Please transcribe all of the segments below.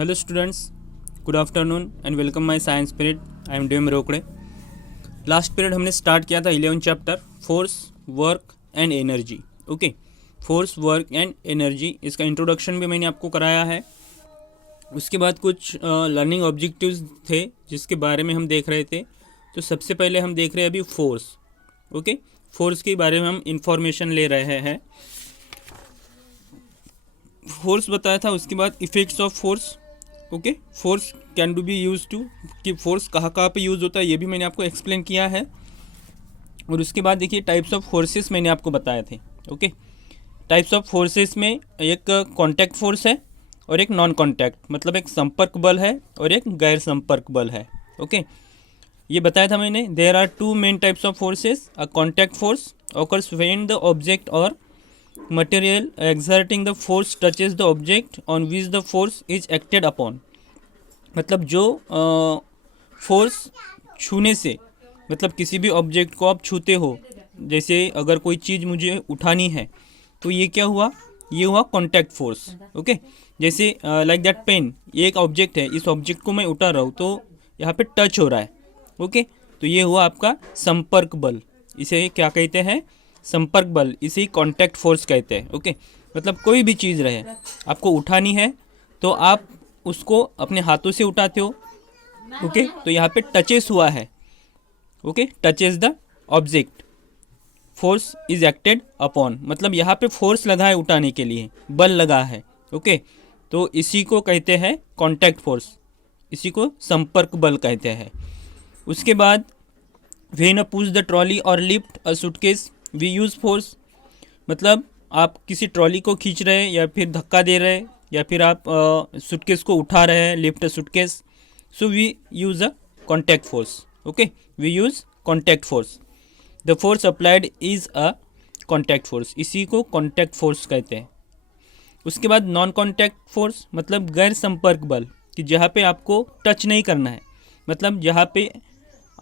Hello students, good afternoon and welcome my science period. I am DM Rokade. Last period हमने start किया था 11 chapter force work and energy. Okay, force work and energy, इसका introduction भी मैंने आपको कराया है. उसके बाद कुछ लर्निंग ऑब्जेक्टिव्स थे जिसके बारे में हम देख रहे थे. तो सबसे पहले हम देख रहे हैं अभी फोर्स. ओके, फोर्स के बारे में हम इंफॉर्मेशन ले रहे हैं. फोर्स बताया था. उसके बाद effects of force. Okay, force can do be use to, कि फोर्स कहाँ कहाँ पे यूज़ होता है ये भी मैंने आपको एक्सप्लेन किया है. और उसके बाद देखिए टाइप्स ऑफ फोर्सेस मैंने आपको बताए थे. ओके, टाइप्स ऑफ फोर्सेस में एक कॉन्टैक्ट फोर्स है और एक नॉन कॉन्टैक्ट, मतलब एक संपर्क बल है और एक गैर संपर्क बल है. ओके, ये बताया था मैंने. There are two main types of forces. A contact force occurs when the object और material exerting the force touches the object on which the force is acted upon. मतलब जो फोर्स छूने से, मतलब किसी भी ऑब्जेक्ट को आप छूते हो, जैसे अगर कोई चीज़ मुझे उठानी है तो ये क्या हुआ, ये हुआ कॉन्टैक्ट फोर्स. ओके, जैसे लाइक दैट पेन, ये एक ऑब्जेक्ट है, इस ऑब्जेक्ट को मैं उठा रहा हूँ तो यहाँ पे टच हो रहा है. ओके, तो ये हुआ आपका संपर्क बल. इसे क्या कहते हैं, संपर्क बल. इसे कॉन्टैक्ट फोर्स कहते हैं. ओके, मतलब कोई भी चीज़ रहे, आपको उठानी है तो आप उसको अपने हाथों से उठाते हो. ओके, तो यहाँ पे टचेस हुआ है. Okay, touches the object, force is acted upon, मतलब यहाँ पे फोर्स लगा है उठाने के लिए, बल लगा है. ओके, तो इसी को कहते हैं कॉन्टैक्ट फोर्स, इसी को संपर्क बल कहते हैं. उसके बाद when a push the trolley और lift a suitcase we use force. मतलब आप किसी ट्रॉली को खींच रहे हैं या फिर धक्का दे रहे हैं या फिर आप सूटकेस को उठा रहे हैं, lift suitcase, so we use a contact force. Okay, we use contact force. The force applied is a contact force, इसी को कॉन्टैक्ट फोर्स कहते हैं. उसके बाद नॉन कॉन्टैक्ट फोर्स, मतलब गैर संपर्क बल, कि जहाँ पे आपको टच नहीं करना है, मतलब जहाँ पे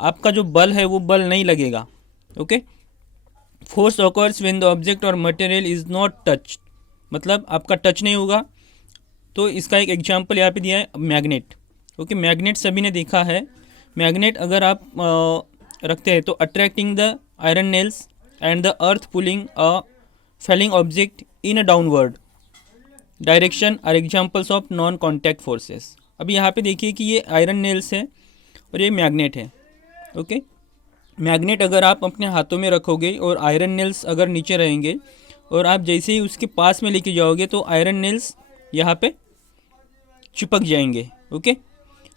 आपका जो बल है वो बल नहीं लगेगा. Okay, force occurs when the object और मटेरियल इज़ नॉट टच्ड, मतलब आपका टच नहीं होगा. तो इसका एक एग्जांपल यहाँ पे दिया है, मैग्नेट. ओके, मैग्नेट सभी ने देखा है. मैग्नेट अगर आप रखते हैं तो attracting the iron nails and the earth pulling a falling object in a downward direction are examples of non contact forces. अभी यहाँ पे देखिए कि ये आयरन नेल्स है और ये मैग्नेट है. ओके, मैग्नेट अगर आप अपने हाथों में रखोगे और आयरन नेल्स अगर नीचे रहेंगे और आप जैसे ही उसके पास में लेके जाओगे तो आयरन नेल्स यहाँ पे चिपक जाएंगे. ओके,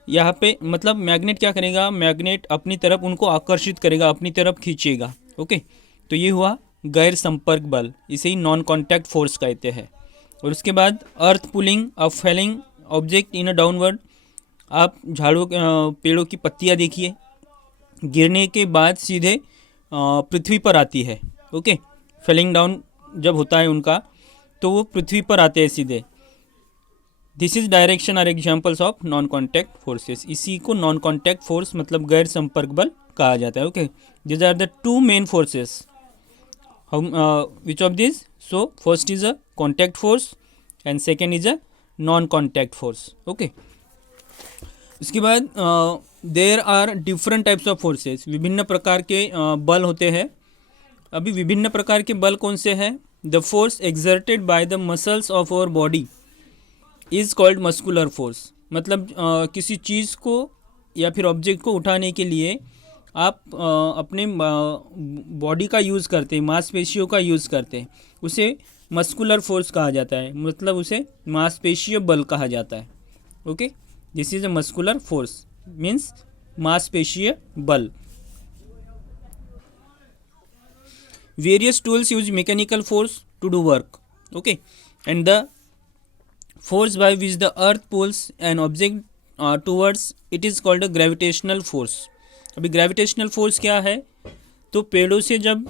यहाँ पे मतलब मैग्नेट क्या करेगा, मैग्नेट अपनी तरफ उनको आकर्षित करेगा, अपनी तरफ खींचेगा. ओके, तो ये हुआ गैर संपर्क बल, इसे ही नॉन कॉन्टैक्ट फोर्स कहते हैं. और उसके बाद earth pulling a falling object in a downward. आप झाड़ों पेड़ों की पत्तियाँ देखिए, गिरने के बाद सीधे पृथ्वी पर आती है. ओके, फेलिंग डाउन जब होता है उनका तो वो पृथ्वी पर आते हैं सीधे. This is direction are examples of non contact forces. इसी को नॉन कॉन्टैक्ट फोर्स मतलब गैर संपर्क बल कहा जाता है. Okay, this are the two main forces. Which of this? So first is a contact force and second is a non contact force. Okay, इसके बाद there are different types of forces. विभिन्न प्रकार के बल होते हैं. अभी विभिन्न प्रकार के बल कौन से हैं? The force exerted by the muscles of our body is called muscular force. मतलब किसी चीज़ को या फिर ऑब्जेक्ट को उठाने के लिए आप अपने बॉडी का यूज़ करते हैं, मांसपेशियों का यूज़ करते हैं, उसे मस्कुलर फोर्स कहा जाता है, मतलब उसे मांसपेशीय बल कहा जाता है. Okay, this is a muscular force means मांसपेशीय बल. Various tools use mechanical force to do work. Okay, and the force by which the earth pulls an object towards it is called a gravitational force. अभी gravitational force क्या है? तो पेड़ों से जब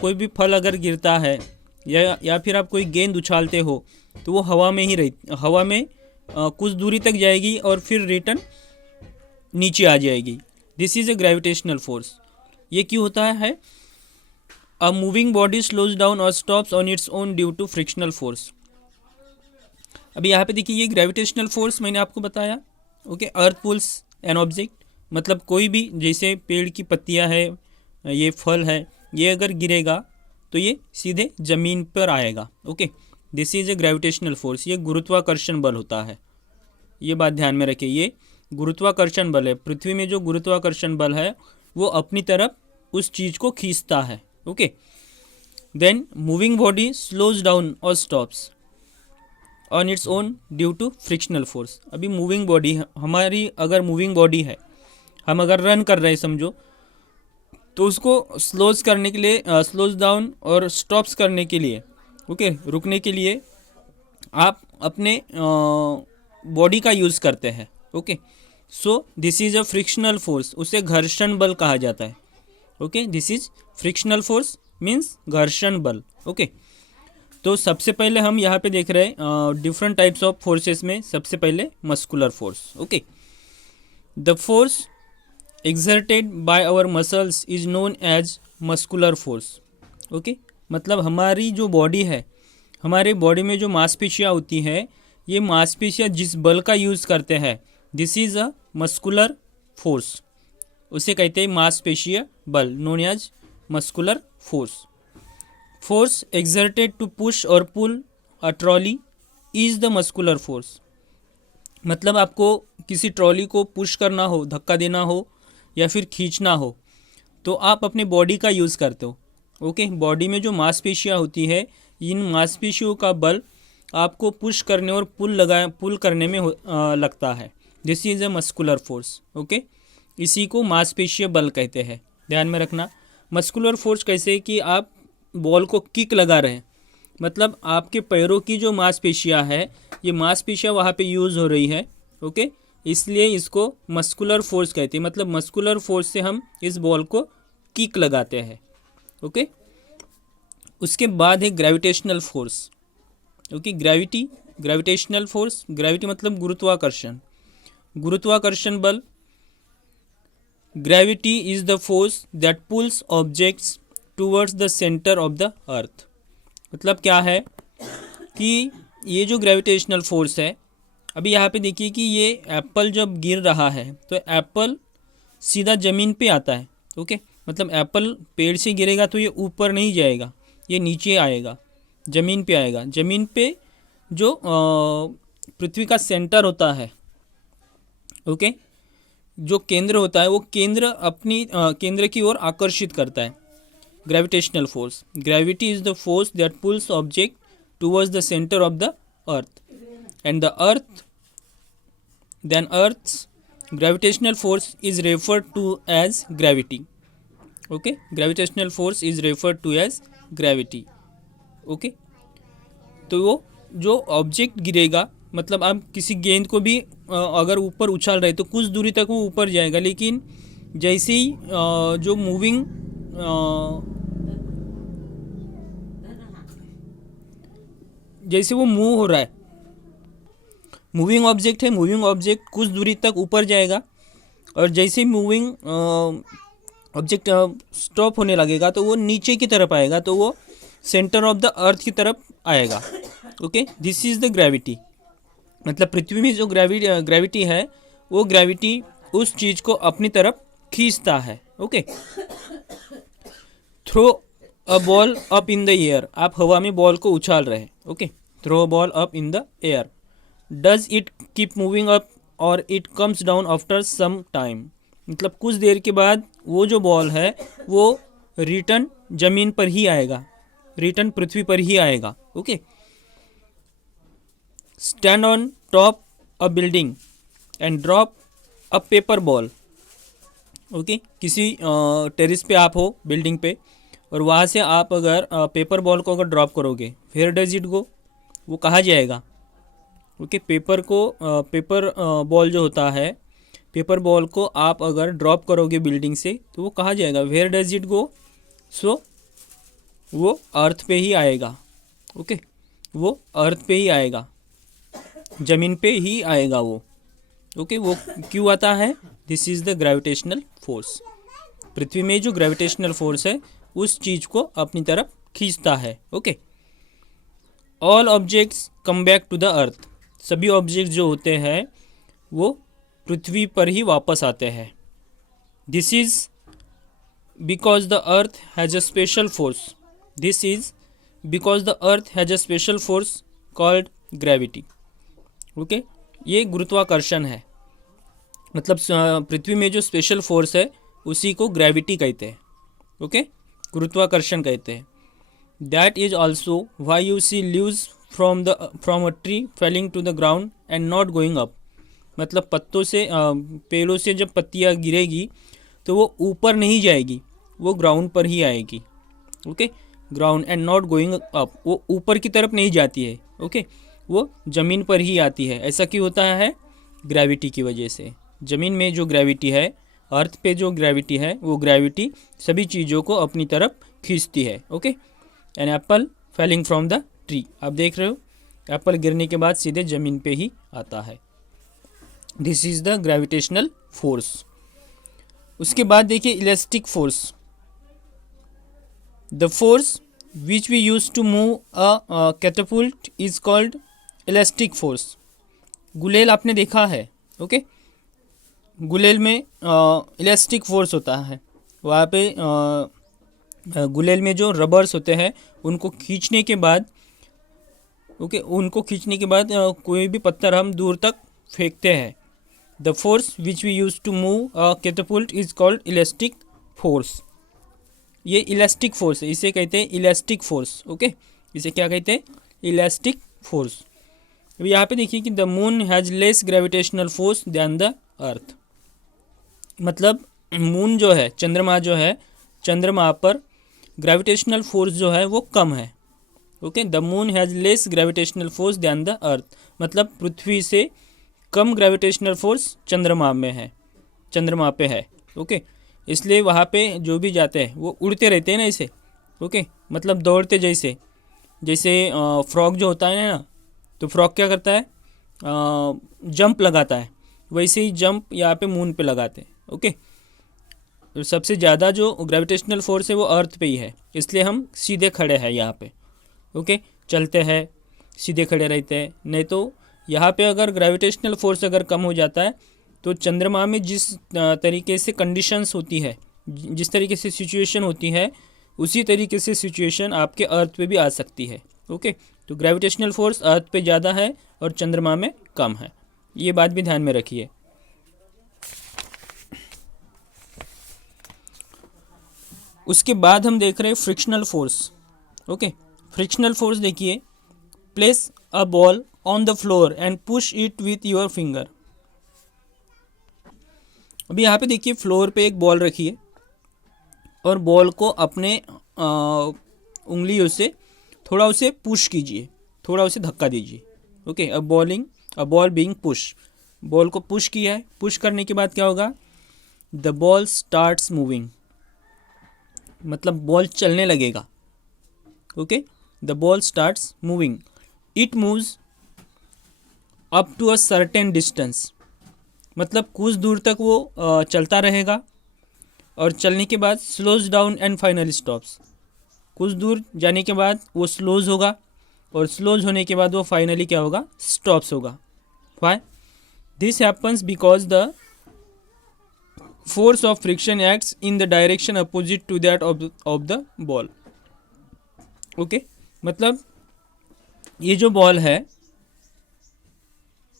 कोई भी फल अगर गिरता है या फिर आप कोई गेंद उछालते हो तो वो हवा में ही हवा में कुछ दूरी तक जाएगी और फिर रिटर्न नीचे आ जाएगी. This is a gravitational force. ये क्यों होता है? A moving body slows down और stops on its own due to frictional force. अभी यहाँ पे देखिए ये ग्रेविटेशनल फोर्स मैंने आपको बताया, okay. Earth pulls an object, मतलब कोई भी, जैसे पेड़ की पत्तियाँ है, ये फल है, ये अगर गिरेगा तो ये सीधे ज़मीन पर आएगा, okay. This is a gravitational force, ये गुरुत्वाकर्षण बल होता है, ये बात ध्यान में रखिए। ये गुरुत्वाकर्षण बल है, पृथ्वी में जो गुरुत्वाकर्षण बल है वो अपनी तरफ उस चीज़ को खींचता है, okay. Then moving body slows down और stops on its own due to frictional force. अभी मूविंग बॉडी हमारी, अगर मूविंग बॉडी है, हम अगर रन कर रहे हैं समझो, तो उसको स्लोज करने के लिए, स्लोज डाउन और स्टॉप्स करने के लिए, ओके, रुकने के लिए आप अपने बॉडी का यूज़ करते हैं, okay. So this is a frictional force, उसे घर्षण बल कहा जाता है, okay. This is frictional force means घर्षण बल, ओके। तो सबसे पहले हम यहाँ पे देख रहे हैं डिफरेंट टाइप्स ऑफ फोर्सेस में सबसे पहले muscular force, okay. The force exerted by our muscles is known as muscular force, okay. मतलब हमारी जो बॉडी है, हमारे बॉडी में जो मांसपेशियाँ होती है, ये मांसपेशियाँ जिस बल का यूज़ करते हैं, this is a muscular force, उसे कहते हैं मांसपेशीय बल, known as muscular force. Force exerted to push और pull a trolley is the muscular force, मतलब आपको किसी ट्रॉली को पुश करना हो, धक्का देना हो या फिर खींचना हो, तो आप अपने बॉडी का यूज़ करते हो, ओके। बॉडी में जो मांसपेशियाँ होती है, इन मांसपेशियों का बल आपको पुश करने और पुल करने में लगता है। This is a muscular force, okay. इसी को मांसपेशीय बल कहते हैं, ध्यान में रखना। मस्कुलर फोर्स कैसे कि आप बॉल को किक लगा रहे हैं, मतलब आपके पैरों की जो मांसपेशियाँ है, ये मांसपेशियाँ वहाँ पे यूज़ हो रही है, ओके। इसलिए इसको मस्कुलर फोर्स कहते हैं, मतलब मस्कुलर फोर्स से हम इस बॉल को किक लगाते हैं, ओके। उसके बाद है gravitational force, okay. Gravitational force, gravity मतलब गुरुत्वाकर्षण, गुरुत्वाकर्षण बल। Gravity is the force that pools objects towards the centre of the earth. मतलब क्या है कि ये जो ग्रेविटेशनल फोर्स है, अभी यहाँ पे देखिए कि ये एप्पल जब गिर रहा है तो एप्पल सीधा ज़मीन पे आता है, ओके। मतलब एप्पल पेड़ से गिरेगा तो ये ऊपर नहीं जाएगा, ये नीचे आएगा, ज़मीन पे आएगा। ज़मीन पे जो पृथ्वी का सेंटर होता है, ओके, जो केंद्र होता है, वो केंद्र अपनी केंद्र की ओर आकर्षित करता है। Gravitational force, gravity is the force that pools object towards the centre of the earth and the earth's gravitational force is referred to as gravity, okay. Gravitational force is referred to as gravity, okay. तो वो जो object गिरेगा, मतलब आप किसी गेंद को भी अगर ऊपर उछाल रहे तो कुछ दूरी तक वो ऊपर जाएगा, लेकिन जैसे ही जो मूविंग जैसे वो मूव हो रहा है, मूविंग ऑब्जेक्ट है, मूविंग ऑब्जेक्ट कुछ दूरी तक ऊपर जाएगा, और जैसे ही मूविंग ऑब्जेक्ट स्टॉप होने लगेगा तो वो नीचे की तरफ आएगा, तो वो सेंटर ऑफ द अर्थ की तरफ आएगा, okay. This is the gravity, मतलब पृथ्वी में जो ग्रेविटी है, वो ग्रेविटी उस चीज़ को अपनी तरफ खींचता है, okay. Throw a ball up in the air, आप हवा में बॉल को उछाल रहे हैं, okay. Throw a ball up in the air, does it keep moving up और it comes down after some time, मतलब कुछ देर के बाद वो जो बॉल है वो रिटर्न जमीन पर ही आएगा, रिटर्न पृथ्वी पर ही आएगा, okay. Stand on top a building and drop a paper ball, okay. किसी टेरिस पे आप हो, बिल्डिंग पे, और वहाँ से आप अगर पेपर बॉल को अगर ड्रॉप करोगे, वेयर डज इट गो, वो कहाँ जाएगा, ओके। पेपर बॉल जो होता है, पेपर बॉल को आप अगर ड्रॉप करोगे बिल्डिंग से तो वो कहाँ जाएगा, वेयर डज इट गो, सो वो अर्थ पे ही आएगा, ओके। वो अर्थ पे ही आएगा, ज़मीन पे ही आएगा वो, ओके। वो क्यों आता है, this is the gravitational force. पृथ्वी में जो ग्रेविटेशनल फोर्स है उस चीज़ को अपनी तरफ खींचता है, okay. All objects come back to the earth, सभी ऑब्जेक्ट जो होते हैं वो पृथ्वी पर ही वापस आते हैं। This is because the earth has a special force. This is because the earth has a special force called gravity. Okay, ये गुरुत्वाकर्षण है, मतलब पृथ्वी में जो स्पेशल फोर्स है उसी को ग्रेविटी कहते हैं। ओके, गुरुत्वाकर्षण कहते हैं। That is also why you see leaves from a tree falling to the ground and not going up. मतलब पत्तों से पेड़ों से जब पत्तियाँ गिरेगी तो वो ऊपर नहीं जाएगी, वो ग्राउंड पर ही आएगी। Okay, ground and not going up, वो ऊपर की तरफ नहीं जाती है। ओके, वो ज़मीन पर ही आती है। ऐसा क्यों होता है? ग्रेविटी की वजह से। ज़मीन में जो ग्रेविटी है, अर्थ पे जो ग्रेविटी है, वो ग्रेविटी सभी चीज़ों को अपनी तरफ खींचती है। Okay, an apple falling from the tree, आप देख रहे हो एप्पल गिरने के बाद सीधे ज़मीन पे ही आता है। This is the gravitational force. उसके बाद देखिए elastic force. The force which we use to move a catapult is called elastic force. गुलेल आपने देखा है। ओके, गुलेल में इलास्टिक फोर्स होता है। वहाँ पे गुलेल में जो रबर्स होते हैं उनको खींचने के बाद, ओके, उनको खींचने के बाद कोई भी पत्थर हम दूर तक फेंकते हैं। The force which we use to move a catapult is called elastic force. ये इलास्टिक फोर्स है, इसे कहते हैं इलास्टिक फोर्स। ओके, इसे क्या कहते हैं? Elastic force. अभी यहाँ पे देखिए कि the moon has less gravitational force than the earth. मतलब मून जो है, चंद्रमा जो है, चंद्रमा पर ग्रेविटेशनल फोर्स जो है वो कम है। Okay, the moon has less gravitational force than the earth, मतलब पृथ्वी से कम ग्रेविटेशनल फोर्स चंद्रमा में है, चंद्रमा पे है। ओके, इसलिए वहाँ पे जो भी जाते हैं वो उड़ते रहते हैं ना ऐसे। ओके, मतलब दौड़ते जैसे, जैसे फ्रॉग जो होता है ना, तो फ्रॉग क्या करता है? जंप लगाता है, वैसे ही जंप यहाँ पे मून पे लगाते हैं। ओके, तो सबसे ज़्यादा जो ग्रेविटेशनल फोर्स है वो अर्थ पे ही है, इसलिए हम सीधे खड़े हैं यहाँ पे। ओके, चलते हैं, सीधे खड़े रहते हैं। नहीं तो यहाँ पे अगर ग्रेविटेशनल फोर्स अगर कम हो जाता है तो चंद्रमा में जिस तरीके से कंडीशंस होती है, जिस तरीके से सिचुएशन होती है, उसी तरीके से सिचुएशन आपके अर्थ पे भी आ सकती है। ओके, तो ग्रेविटेशनल फोर्स अर्थ पे ज़्यादा है और चंद्रमा में कम है, ये बात भी ध्यान में रखिए। उसके बाद हम देख रहे हैं frictional force. Okay, frictional force देखिए, place a ball on the floor and push it with your finger. अभी यहाँ पे देखिए फ्लोर पे एक बॉल रखिए और बॉल को अपने उंगलियों से थोड़ा उसे पुश कीजिए, थोड़ा उसे धक्का दीजिए। Okay, a ball being push, ball को पुश किया है। पुश करने के बाद क्या होगा? द बॉल स्टार्ट्स मूविंग, मतलब बॉल चलने लगेगा। Okay, the ball starts moving, it moves up to a certain distance, मतलब कुछ दूर तक वो चलता रहेगा और चलने के बाद slows down and finally stops. कुछ दूर जाने के बाद वो स्लोज होगा और स्लोज होने के बाद वो फाइनली क्या होगा? स्टॉप्स होगा। Why? This happens because the force of friction acts in the direction opposite to that of the ball. Okay, मतलब ये जो बॉल है,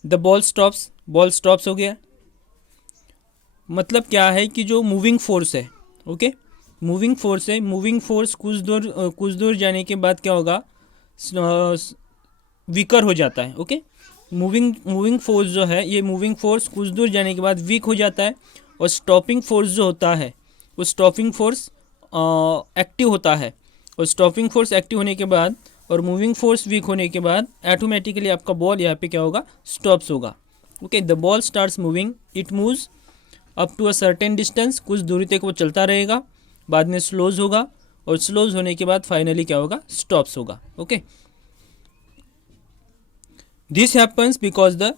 द बॉल स्टॉप्स हो गया। मतलब क्या है कि जो मूविंग फोर्स है, ओके, मूविंग फोर्स है, मूविंग फोर्स कुछ दूर जाने के बाद क्या होगा? वीकर हो जाता है। ओके, मूविंग फोर्स जो है, ये मूविंग फोर्स कुछ दूर जाने के बाद वीक हो जाता है और स्टॉपिंग फोर्स जो होता है वो स्टॉपिंग फोर्स एक्टिव होता है। और स्टॉपिंग फोर्स एक्टिव होने के बाद और मूविंग फोर्स वीक होने के बाद ऑटोमेटिकली आपका बॉल यहाँ पे क्या होगा? स्टॉप्स होगा। Okay, the ball starts moving, it moves up to a certain distance, कुछ दूरी तक वो चलता रहेगा, बाद में स्लोज होगा और स्लोज होने के बाद फाइनली क्या होगा? स्टॉप्स होगा। Okay, this happens because the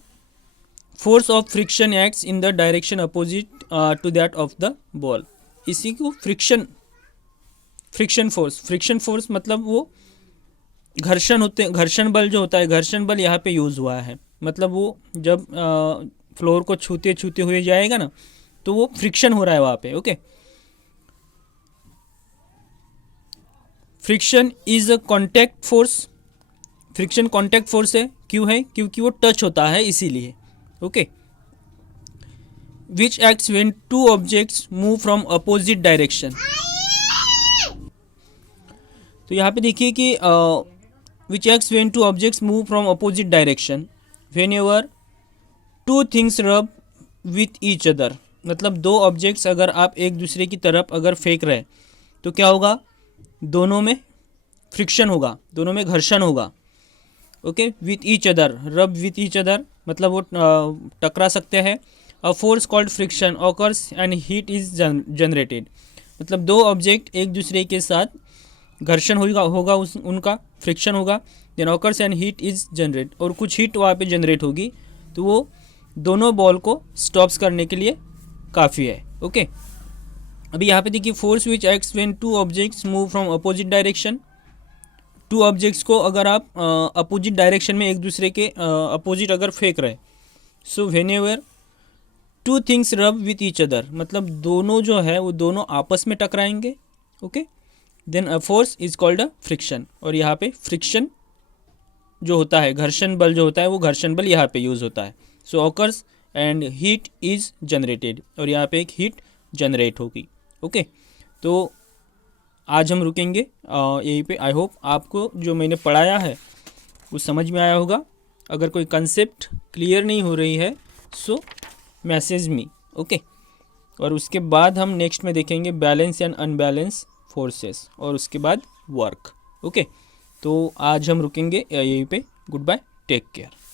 force of friction acts in the direction opposite to that of the ball. इसी को फ्रिक्शन फोर्स मतलब वो घर्षण बल जो होता है, घर्षण बल यहाँ पे यूज हुआ है। मतलब वो जब फ्लोर को छूते छूते हुए जाएगा ना, तो वो फ्रिक्शन हो रहा है वहाँ पे। Okay, friction is a contact force. Friction contact force है, क्यों है? क्योंकि वो टच होता है इसीलिए। Okay, which acts when two objects move from opposite direction. तो यहाँ पे देखिए कि which acts when two objects move from opposite direction when ever two things rub with each other. मतलब दो ऑब्जेक्ट्स अगर आप एक दूसरे की तरफ अगर फेंक रहे तो क्या होगा? दोनों में फ्रिक्शन होगा, दोनों में घर्षण होगा। ओके, विथ ईच अदर, रब विथ ईच अदर मतलब वो टकरा सकते हैं। A force called friction occurs and heat is generated. मतलब दो ऑब्जेक्ट एक दूसरे के साथ घर्षण होगा उनका फ्रिक्शन होगा, then occurs and heat is generate, और कुछ हीट वहाँ पे जनरेट होगी, तो वो दोनों बॉल को स्टॉप्स करने के लिए काफ़ी है। ओके, अभी यहाँ पे देखिए force which acts when two objects move from opposite direction. Two objects को अगर आप अपोजिट डायरेक्शन में एक दूसरे के अपोजिट अगर फेंक रहे, so whenever two things rub with each other, मतलब दोनों जो है वो दोनों आपस में टकराएंगे। Okay, then a force is called a friction, और यहाँ पे फ्रिक्शन जो होता है, घर्षण बल जो होता है, वो घर्षण बल यहाँ पे यूज़ होता है। So occurs and heat is generated, और यहाँ पे एक हीट जनरेट होगी। ओके, तो आज हम रुकेंगे यहीं पे। आई होप आपको जो मैंने पढ़ाया है वो समझ में आया होगा। अगर कोई कंसेप्ट क्लियर नहीं हो रही है सो मैसेज मी। ओके, और उसके बाद हम नेक्स्ट में देखेंगे बैलेंस एंड अनबैलेंस फोर्सेस, और उसके बाद वर्क। ओके, तो आज हम रुकेंगे यहीं पे। Goodbye, take care.